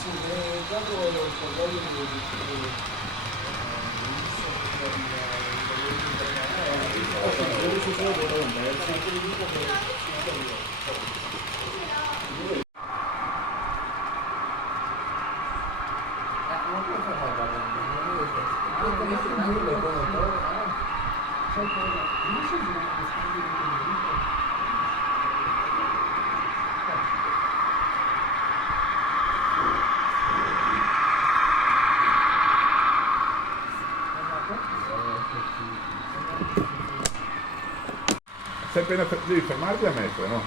Sì, dopo il controllo Sei appena devi fermarti a mettere, no?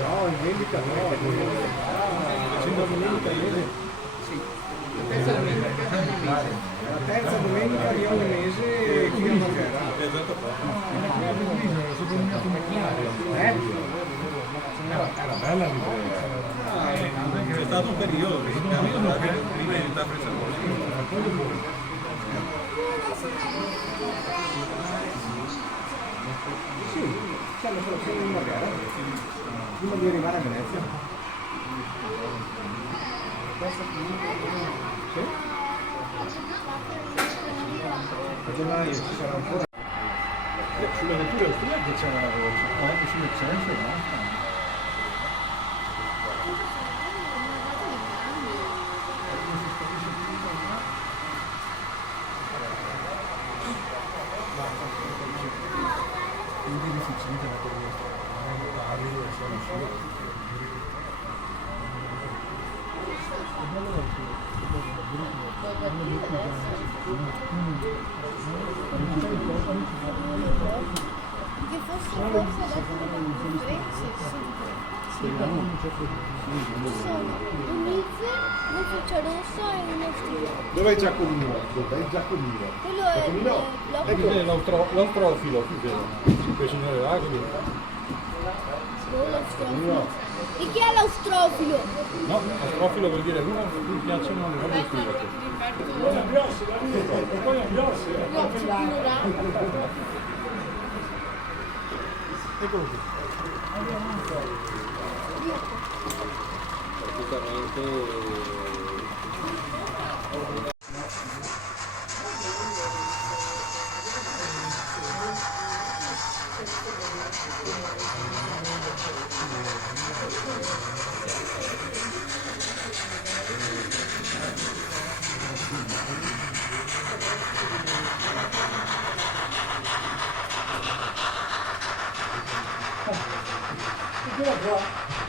No, in vendita no, facendo domenica mese. Sì. La terza domenica di ogni mese qui a Marghera. Sottolineato macchinario. Era bella l'idea. C'è stato un periodo che prima in età Sì, c'è la soluzione di Marghera. Prima di arrivare a Venezia. Sì. A gennaio ci sarà ancora. Sulle vetture austriache c'è anche sulle licenze, no? Che fosse forse dopo le sono Tunisia, una Freccia Rossa e uno stile. Dov'è Giacomino? Dov'è Giacomino? Quello è Giacomino? l'occhio. L'austrofilo, qui vedo. Quel signore là, quindi. L'austrofilo. E chi è l'austrofilo? No, l'austrofilo vuol dire uno a cui piacciono le robe austriache. Eccolo qui. Tuttora qua.